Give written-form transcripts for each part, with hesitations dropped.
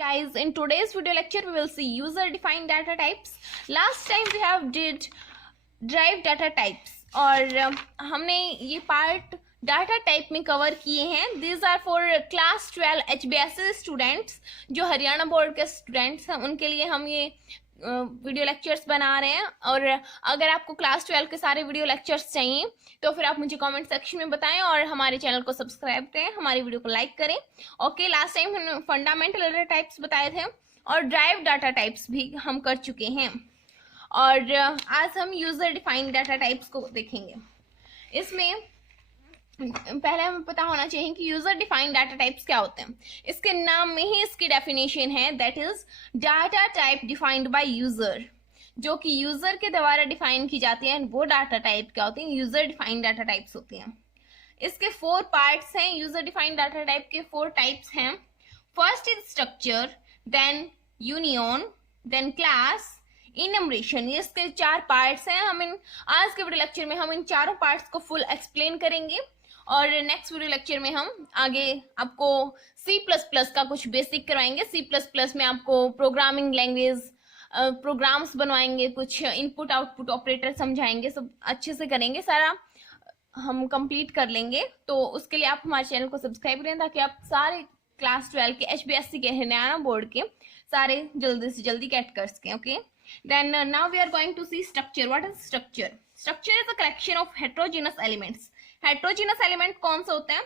guys, in today's video lecture we will see user defined data types. Last time we have did derived data types और हमने ये part data type में cover किए हैं. These are for class 12 HBSS students जो Haryana board के students हैं, उनके लिए हम ये वीडियो लेक्चर्स बना रहे हैं. और अगर आपको क्लास 12 के सारे वीडियो लेक्चर्स चाहिए तो फिर आप मुझे कमेंट सेक्शन में बताएं और हमारे चैनल को सब्सक्राइब करें, हमारी वीडियो को लाइक करें. ओके, लास्ट टाइम हमने फंडामेंटल डाटा टाइप्स बताए थे और ड्राइव डाटा टाइप्स भी हम कर चुके हैं. और आज हम यूजर डिफाइंड डाटा टाइप्स को देखेंगे. इसमें पहले हमें पता होना चाहिए कि यूजर डिफाइंड डाटा टाइप्स क्या होते हैं. इसके नाम में ही इसकी डेफिनेशन है, that is data type defined by user. जो कि यूजर के द्वारा डिफाइन की जाती है वो डाटा टाइप क्या होती है, यूजर डिफाइंड डाटा टाइप्स होती हैं. इसके 4 पार्ट्स हैं. यूजर डिफाइंड डाटा टाइप के 4 टाइप्स हैं. First is structure, then union, then class, enumeration. ये इसके 4 पार्ट्स हैं. हम आज के वीडियो लेक्चर में हम इन चारों पार्ट्स को फुल एक्सप्लेन करेंगे और नेक्स्ट वीडियो लेक्चर में हम आगे आपको C++ का कुछ बेसिक करवाएंगे. C++ में आपको प्रोग्रामिंग लैंग्वेज, प्रोग्राम्स बनवाएंगे, कुछ इनपुट आउटपुट ऑपरेटर समझाएंगे, सब अच्छे से करेंगे, सारा हम कंप्लीट कर लेंगे. तो उसके लिए आप हमारे चैनल को सब्सक्राइब करें ताकि आप सारे क्लास 12 के HBSC के हरियाणा बोर्ड के सारे जल्दी से जल्दी गेट कर सकें. Okay, then now we are going to see structure. What is structure? Structure is a collection of heterogeneous elements. Heterogeneous element कौन से होते हैं?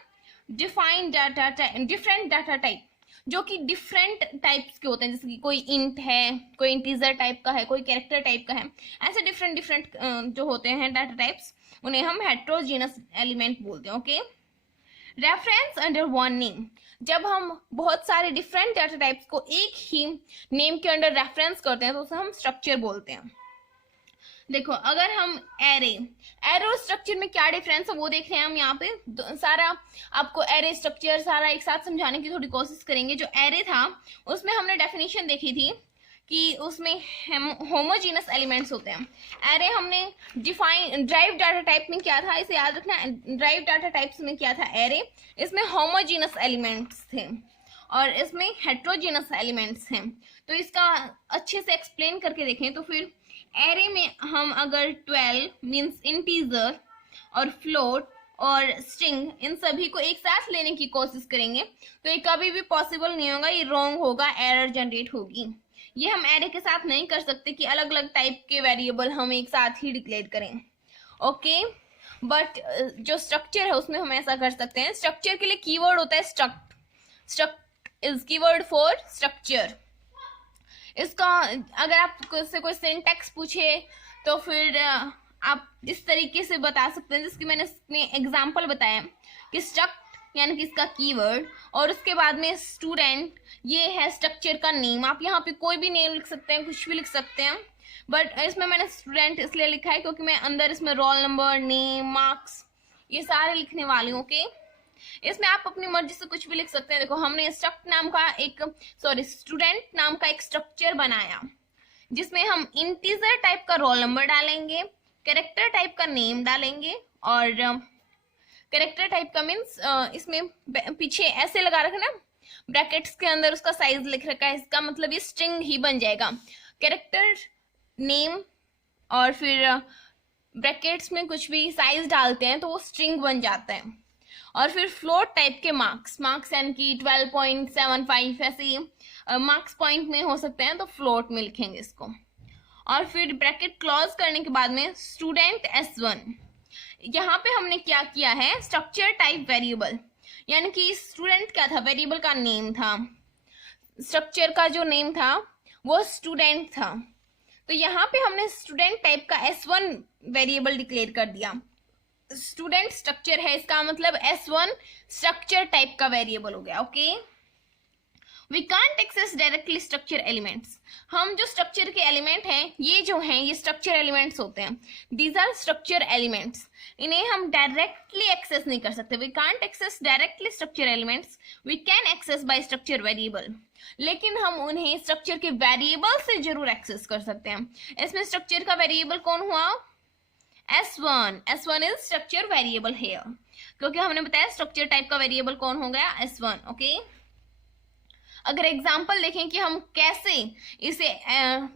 Defined data, different data type जो कि डिफरेंट टाइप्स के होते हैं. जैसे कि कोई इंट है, कोई इंटीजर टाइप का है, कोई कैरेक्टर टाइप का है. ऐसे डिफरेंट डिफरेंट जो होते हैं डाटा टाइप्स, उन्हें हम हेट्रोजीनस एलिमेंट बोलते हैं. Okay, reference under one name. जब हम बहुत सारे डिफरेंट डाटा टाइप्स को एक ही नेम के अंडर रेफरेंस करते हैं तो उसे हम स्ट्रक्चर बोलते हैं. देखो, अगर हम एरे और स्ट्रक्चर में क्या डिफरेंस है वो देख रहे हैं हम यहाँ पे. सारा आपको एरे स्ट्रक्चर सारा एक साथ समझाने की थोड़ी कोशिश करेंगे. जो एरे था उसमें हमने डेफिनेशन देखी थी कि उसमें होमोजीनस एलिमेंट्स होते हैं. एरे हमने डिफाइन ड्राइव डाटा टाइप में क्या था, इसे याद रखना. ड्राइव डाटा टाइप्स में क्या था एरे, इसमें होमोजीनस एलिमेंट्स थे और इसमें हेट्रोजीनस एलिमेंट्स हैं. तो इसका अच्छे से एक्सप्लेन करके देखें तो फिर एरे में हम अगर 12 मीन्स इंटीजर और फ्लोट और स्ट्रिंग, इन सभी को एक साथ लेने की कोशिश करेंगे तो ये कभी भी पॉसिबल नहीं होगा, ये रॉन्ग होगा, एरर जनरेट होगी. ये हम एरे के साथ नहीं कर सकते कि अलग अलग टाइप के वेरिएबल हम एक साथ ही डिक्लेयर करें. ओके, बट जो स्ट्रक्चर है उसमें हम ऐसा कर सकते हैं. स्ट्रक्चर के लिए कीवर्ड होता है struct. Struct is keyword for structure. इसका अगर आपको से कोई सिंटैक्स पूछे तो फिर आप इस तरीके से बता सकते हैं जिसकी मैंने इसमें एग्जांपल बताया कि स्ट्रक्ट यानी कि इसका कीवर्ड और उसके बाद में स्टूडेंट, ये है स्ट्रक्चर का नेम. आप यहाँ पे कोई भी नेम लिख सकते हैं, कुछ भी लिख सकते हैं, बट इसमें मैंने स्टूडेंट इसलिए लिखा है क्योंकि मैं अंदर इसमें रोल नंबर, नेम, मार्क्स ये सारे लिखने वाली हूँ. ओके, इसमें आप अपनी मर्जी से कुछ भी लिख सकते हैं. देखो, हमने स्टूडेंट नाम का एक स्ट्रक्चर बनाया जिसमें हम इंटीजर टाइप का रोल नंबर डालेंगे, कैरेक्टर टाइप का नेम डालेंगे और कैरेक्टर टाइप का मीन्स इसमें पीछे ऐसे लगा रखना, ब्रैकेट्स के अंदर उसका साइज लिख रखा है, इसका मतलब ये स्ट्रिंग ही बन जाएगा. कैरेक्टर नेम और फिर ब्रैकेट्स में कुछ भी साइज डालते हैं तो वो स्ट्रिंग बन जाता है. और फिर फ्लोट टाइप के मार्क्स यानी कि 12.75 ऐसे मार्क्स पॉइंट में हो सकते हैं तो फ्लोट में लिखेंगे इसको. और फिर ब्रैकेट क्लोज करने के बाद में स्टूडेंट S1. यहाँ पे हमने क्या किया है, स्ट्रक्चर टाइप वेरिएबल, यानी कि स्टूडेंट क्या था, वेरिएबल का नेम था, स्ट्रक्चर का जो नेम था वो स्टूडेंट था. तो यहाँ पे हमने स्टूडेंट टाइप का S1 वेरिएबल डिक्लेयर कर दिया. स्टूडेंट स्ट्रक्चर है, इसका मतलब S1 स्ट्रक्चर टाइप का वेरिएबल हो गया. Okay, we can't access directly structure elements. हम जो स्ट्रक्चर के एलिमेंट हैं ये जो हैं ये स्ट्रक्चर एलिमेंट्स होते हैं. These are structure elements. इन्हें हम डायरेक्टली एक्सेस नहीं कर सकते. We can't access directly structure elements, we can access by structure variable. लेकिन हम उन्हें स्ट्रक्चर के वेरिएबल से जरूर एक्सेस कर सकते हैं. इसमें स्ट्रक्चर का वेरिएबल कौन हुआ, S1. S1 is structure variable hair, क्योंकि हमने बताया स्ट्रक्चर टाइप का वेरिएबल कौन हो गया, S1. ओके, अगर एग्जाम्पल देखें कि हम कैसे इसे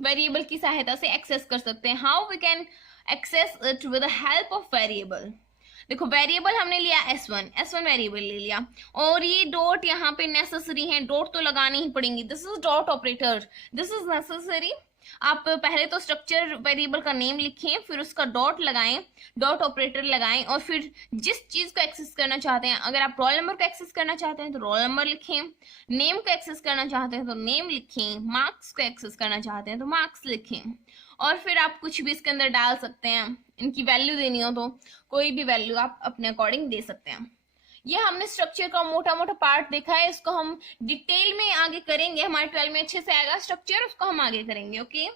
वेरिएबल की सहायता से एक्सेस कर सकते हैं, how we can access it with the help of variable. देखो वेरिएबल हमने लिया S1 वेरिएबल ले लिया, और ये डॉट यहाँ पे नेसेसरी है, डॉट तो लगानी ही पड़ेंगी, this is dot operator, this is necessary. आप पहले तो स्ट्रक्चर वेरिएबल का नेम लिखें, फिर उसका डॉट लगाएं, डॉट ऑपरेटर लगाएं, और फिर जिस चीज को एक्सेस करना चाहते हैं, अगर आप रोल नंबर को एक्सेस करना चाहते हैं तो रोल नंबर लिखें, नेम को एक्सेस करना चाहते हैं तो नेम लिखें, मार्क्स को एक्सेस करना चाहते हैं तो मार्क्स लिखें, और फिर आप कुछ भी इसके अंदर डाल सकते हैं। इनकी वैल्यू देनी हो तो कोई भी वैल्यू आप अपने अकॉर्डिंग दे सकते हैं। ये हमने स्ट्रक्चर का मोटा मोटा पार्ट देखा है, इसको हम डिटेल में आगे करेंगे, हमारे 12 में अच्छे से आएगा स्ट्रक्चर, उसको हम आगे करेंगे। ओके,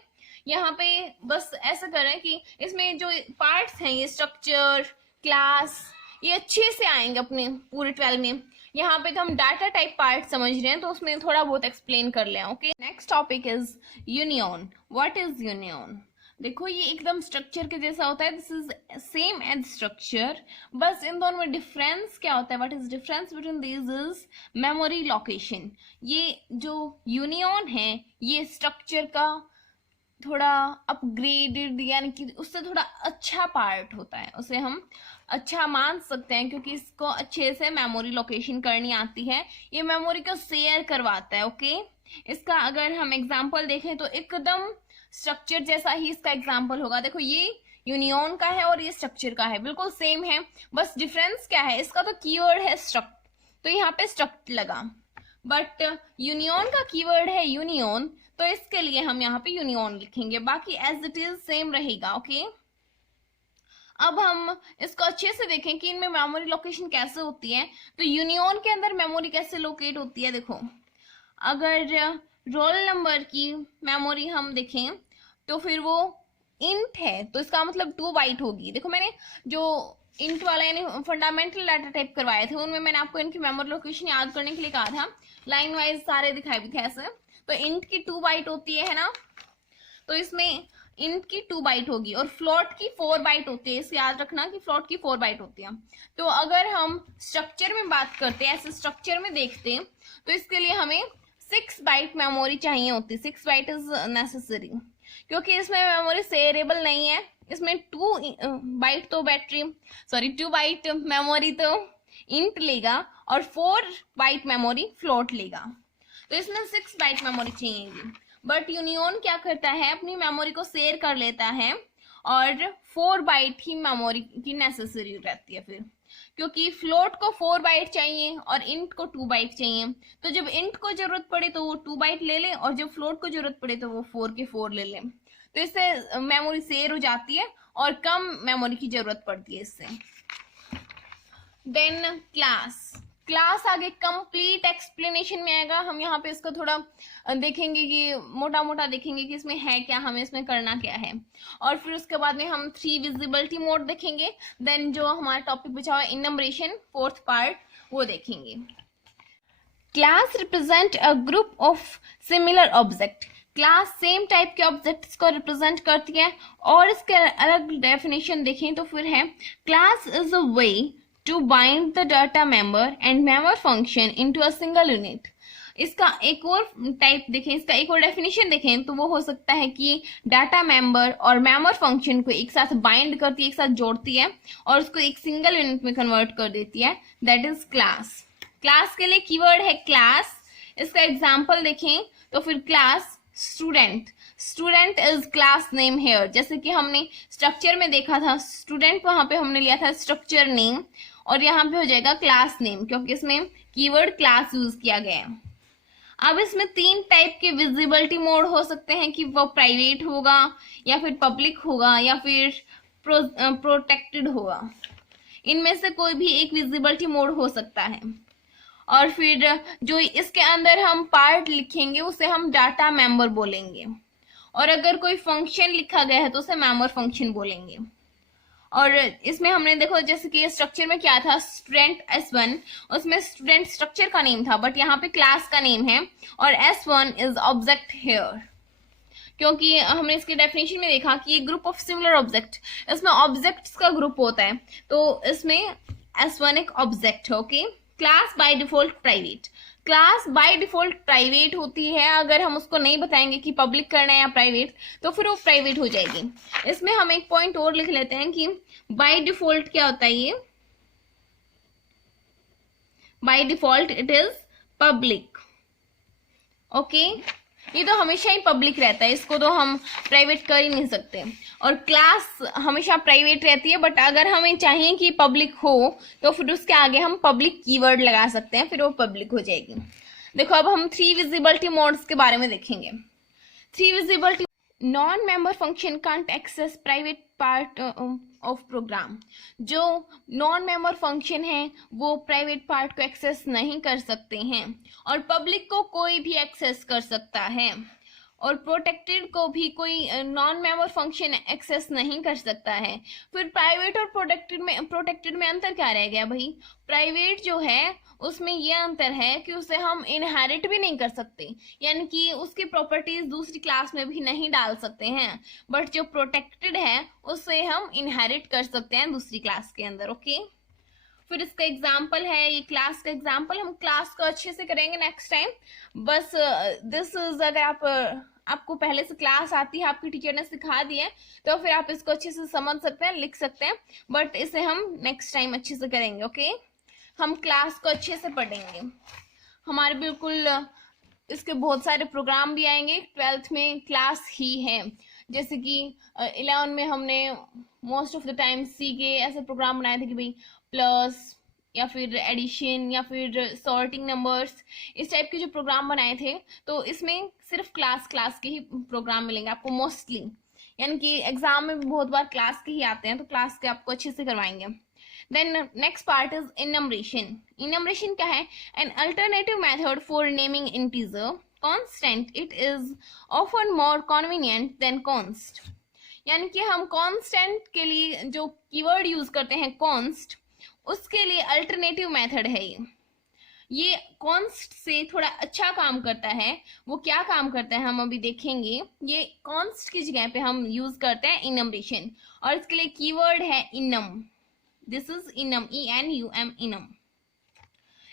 यहाँ पे बस ऐसा करें कि इसमें जो पार्ट्स हैं, ये स्ट्रक्चर, क्लास, ये अच्छे से आएंगे अपने पूरे 12 में। यहाँ पे तो हम डाटा टाइप पार्ट समझ रहे हैं, तो उसमें थोड़ा बहुत एक्सप्लेन कर लें। Okay, next topic is union. What is union? देखो ये एकदम स्ट्रक्चर के जैसा होता है, this is same as structure, बस इन दोनों में डिफरेंस क्या होता है, what is difference between this is memory location. ये जो यूनियन है ये स्ट्रक्चर का थोड़ा अपग्रेडेड, यानी कि उससे थोड़ा अच्छा पार्ट होता है, उसे हम अच्छा मान सकते हैं क्योंकि इसको अच्छे से मेमोरी लोकेशन करनी आती है, ये मेमोरी को शेयर करवाता है। ओके, इसका अगर हम एग्जांपल देखें तो एकदम स्ट्रक्चर जैसा ही इसका एग्जांपल होगा। देखो ये यूनियन का है और ये स्ट्रक्चर का है, बिल्कुल सेम है, बस डिफरेंस क्या है, इसका तो कीवर्ड है स्ट्रक्ट, तो यहाँ पे स्ट्रक्ट लगा, बट यूनियन का कीवर्ड है यूनियन, तो इसके लिए हम यहाँ पे यूनियन लिखेंगे, बाकी एज इट इज सेम रहेगा। ओके, अब हम इसको अच्छे से देखें कि इनमें मेमोरी लोकेशन कैसे होती है। तो यूनियन के अंदर मेमोरी कैसे लोकेट होती है, देखो अगर रोल नंबर की मेमोरी हम देखें तो फिर वो इंट है, तो इसका मतलब 2 बाइट होगी। देखो मैंने जो इंट वाला यानी फंडामेंटल डाटा टाइप करवाए थे उनमें मैंने आपको इनकी मेमोरी लोकेशन याद करने के लिए कहा था, लाइन वाइज सारे दिखाए भी थे ऐसे। तो इंट की 2 बाइट होती है ना, तो इसमें इंट की 2 बाइट होगी और फ्लोट की 4 बाइट होती है, इसे याद रखना कि फ्लोट की 4 बाइट होती है। तो अगर हम स्ट्रक्चर में बात करते हैं, ऐसे स्ट्रक्चर में देखते हैं, तो इसके लिए हमें 6 बाइट मेमोरी चाहिए होती है, 6 बाइट इज नेसेसरी, क्योंकि इसमें मेमोरी शेयरेबल नहीं है, इसमें 2 बाइट मेमोरी तो इंट लेगा और 4 बाइट मेमोरी फ्लोट लेगा, तो इसमें 6 बाइट मेमोरी चाहिए। बट यूनियन क्या करता है, अपनी मेमोरी को शेयर कर लेता है और 4 बाइट ही मेमोरी की नेसेसरी रहती है फिर, क्योंकि फ्लोट को 4 बाइट चाहिए और इंट को 2 बाइट चाहिए, तो जब इंट को जरूरत पड़े तो वो 2 बाइट ले ले और जब फ्लोट को जरूरत पड़े तो वो 4 के 4 ले ले, तो इससे मेमोरी शेयर हो जाती है और कम मेमोरी की जरूरत पड़ती है इससे। देन क्लास आगे कंप्लीट एक्सप्लेनेशन में आएगा, हम यहाँ पे इसको थोड़ा देखेंगे कि मोटा मोटा देखेंगे कि इसमें है क्या, हमें इसमें करना क्या है, और फिर उसके बाद में हम 3 विजिबिलिटी मोड देखेंगे। देन जो हमारा टॉपिक बचा हुआ इनम्बरेशन 4th पार्ट वो देखेंगे। Class represent a group of similar object, class same type के ऑब्जेक्ट्स को रिप्रेजेंट करती है, और इसके अलग डेफिनेशन देखें तो फिर है class is a way to bind the data member and member function into a single unit। इसका एक और टाइप देखें, इसका एक और डेफिनेशन देखें तो वो हो सकता है कि डाटा मेंबर और मेंबर फंक्शन को एक साथ बाइंड करती है, एक साथ जोड़ती है और उसको एक सिंगल यूनिट में कन्वर्ट कर देती है, दैट इज क्लास। क्लास के लिए कीवर्ड है क्लास, इसका एग्जाम्पल देखें तो फिर class student is class name here, जैसे कि हमने स्ट्रक्चर में देखा था स्टूडेंट, वहां पे हमने लिया था स्ट्रक्चर नेम और यहाँ पे हो जाएगा क्लास नेम, क्योंकि इसमें कीवर्ड क्लास यूज किया गया है। अब इसमें 3 टाइप के विजिबिलिटी मोड हो सकते हैं कि वो प्राइवेट होगा या फिर पब्लिक होगा या फिर प्रोटेक्टेड होगा, इनमें से कोई भी एक विजिबिलिटी मोड हो सकता है। और फिर जो इसके अंदर हम पार्ट लिखेंगे उसे हम डाटा मेंबर बोलेंगे, और अगर कोई फंक्शन लिखा गया है तो उसे मेंबर फंक्शन बोलेंगे। और इसमें हमने देखो जैसे कि स्ट्रक्चर में क्या था, स्टूडेंट S1, उसमें स्टूडेंट स्ट्रक्चर का नेम था बट यहाँ पे क्लास का नेम है, और S1 इज ऑब्जेक्ट हेयर, क्योंकि हमने इसके डेफिनेशन में देखा कि ये ग्रुप ऑफ सिमिलर ऑब्जेक्ट, इसमें ऑब्जेक्ट्स का ग्रुप होता है, तो इसमें S1 एक ऑब्जेक्ट है। Okay, class by default private, class by default private होती है, अगर हम उसको नहीं बताएंगे कि पब्लिक करना है या प्राइवेट तो फिर वो प्राइवेट हो जाएगी। इसमें हम एक पॉइंट और लिख लेते हैं कि बाय डिफॉल्ट क्या होता है, ये by default it is public. Okay, ये तो हमेशा ही पब्लिक रहता है, इसको तो हम प्राइवेट कर ही नहीं सकते। और क्लास हमेशा प्राइवेट रहती है, बट अगर हमें चाहिए कि पब्लिक हो तो फिर उसके आगे हम पब्लिक कीवर्ड लगा सकते हैं, फिर वो पब्लिक हो जाएगी। देखो अब हम 3 विजिबिलिटी मोड्स के बारे में देखेंगे। 3 visibility, non member function can't access private part of program. जो नॉन मेंबर फंक्शन है वो प्राइवेट पार्ट को एक्सेस नहीं कर सकते हैं, और पब्लिक को कोई भी एक्सेस कर सकता है, और प्रोटेक्टेड को भी कोई नॉन मेंबर फंक्शन एक्सेस नहीं कर सकता है। फिर प्राइवेट और प्रोटेक्टेड में अंतर क्या रह गया भाई? प्राइवेट जो है उसमें ये अंतर है कि उसे हम इनहेरिट भी नहीं कर सकते, यानी कि उसकी प्रॉपर्टीज दूसरी क्लास में भी नहीं डाल सकते हैं, बट जो प्रोटेक्टेड है उसे हम इनहेरिट कर सकते हैं दूसरी क्लास के अंदर। ओके, फिर इसका एग्जाम्पल है, ये क्लास का एग्जाम्पल, हम क्लास को अच्छे से करेंगे नेक्स्ट टाइम। बस दिस इज, अगर आपको पहले से क्लास आती है, आपकी टीचर ने सिखा दी है, तो फिर आप इसको अच्छे से समझ सकते हैं, लिख सकते हैं, बट इसे हम नेक्स्ट टाइम अच्छे से करेंगे। ओके, हम क्लास को अच्छे से पढ़ेंगे। हमारे बिल्कुल इसके बहुत सारे प्रोग्राम भी आएंगे, 12th में क्लास ही है। जैसे कि 11 में हमने मोस्ट ऑफ द टाइम सी के ऐसे प्रोग्राम बनाए थे कि भाई प्लस या फिर एडिशन या फिर सॉर्टिंग नंबर्स, इस टाइप के जो प्रोग्राम बनाए थे, तो इसमें सिर्फ क्लास के ही प्रोग्राम मिलेंगे आपको मोस्टली, यानी कि एग्जाम में बहुत बार क्लास के ही आते हैं, तो क्लास के आपको अच्छे से करवाएंगे। Then next part is enumeration. Enumeration क्या है? An alternative method for naming integer constant, it is often more convenient than const. यानी कि हम कांस्टेंट के लिए जो कीवर्ड यूज करते हैं कॉन्स्ट, उसके लिए अल्टरनेटिव मेथड है ये कॉन्स्ट से थोड़ा अच्छा काम करता है। वो क्या काम करता है हम अभी देखेंगे। ये कॉन्स्ट की जगह पे हम यूज करते हैं इनम्बरेशन, और इसके लिए कीवर्ड है enum. This is enum, ENUM, enum.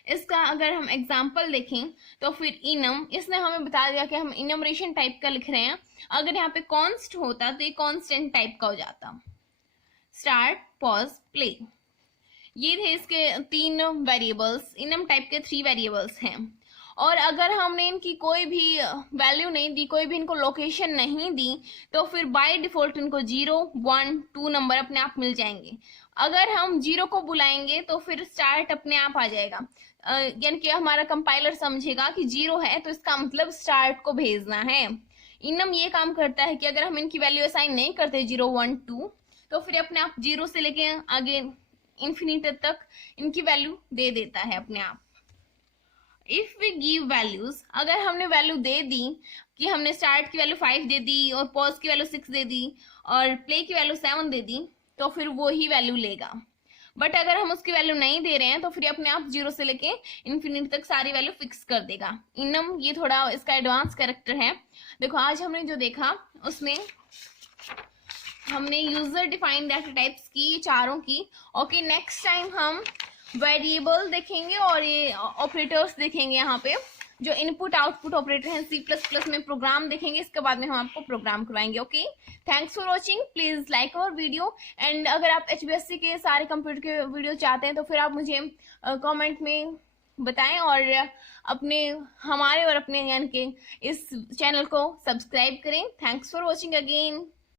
इसका अगर हम एग्जाम्पल देखें तो फिर इनम, इसने हमें बता दिया कि हम इनमरेशन टाइप का लिख रहे हैं। अगर यहाँ पे कॉन्स्ट होता तो ये कॉन्स्टेंट टाइप का हो जाता। स्टार्ट, पॉज, प्ले, ये थे इसके 3 वेरिएबल्स। इनम टाइप के 3 वेरिएबल्स हैं, और अगर हमने इनकी कोई भी वैल्यू नहीं दी, कोई भी इनको लोकेशन नहीं दी, तो फिर बाय डिफॉल्ट इनको 0, 1, 2 नंबर अपने आप मिल जाएंगे। अगर हम 0 को बुलाएंगे तो फिर स्टार्ट अपने आप आ जाएगा, यानी कि हमारा कंपाइलर समझेगा कि 0 है तो इसका मतलब स्टार्ट को भेजना है। इनम ये काम करता है कि अगर हम इनकी वैल्यू असाइन नहीं करते 0, 1, 2, तो फिर अपने आप 0 से लेके आगे इन्फिनिटी तक इनकी वैल्यू दे देता है अपने आप। इफ वी गिव वैल्यूज, अगर हमने वैल्यू दे दी कि हमने स्टार्ट की वैल्यू 5 दे दी और पॉज की वैल्यू 6 दे दी और प्ले की वैल्यू 7 दे दी, तो फिर वो ही वैल्यू लेगा। बट अगर हम उसकी वैल्यू नहीं दे रहे हैं तो फिर अपने आप 0 से लेके इन्फिनिटी तक सारी वैल्यू फिक्स कर देगा। इनम ये थोड़ा इसका एडवांस कैरेक्टर है। देखो आज हमने जो देखा उसमें हमने यूजर डिफाइंड डाटा टाइप्स की, चारों की। ओके, नेक्स्ट टाइम हम वेरिएबल देखेंगे और ये ऑपरेटर्स देखेंगे। यहाँ पे जो इनपुट आउटपुट ऑपरेटर हैं C++ में, प्रोग्राम देखेंगे। इसके बाद में हम आपको प्रोग्राम करवाएंगे। Okay, thanks for watching, please like our video. And अगर आप HBSC के सारे कंप्यूटर के वीडियो चाहते हैं तो फिर आप मुझे कमेंट में बताएं, और अपने हमारे और अपने यानी कि इस चैनल को सब्सक्राइब करें। Thanks for watching again.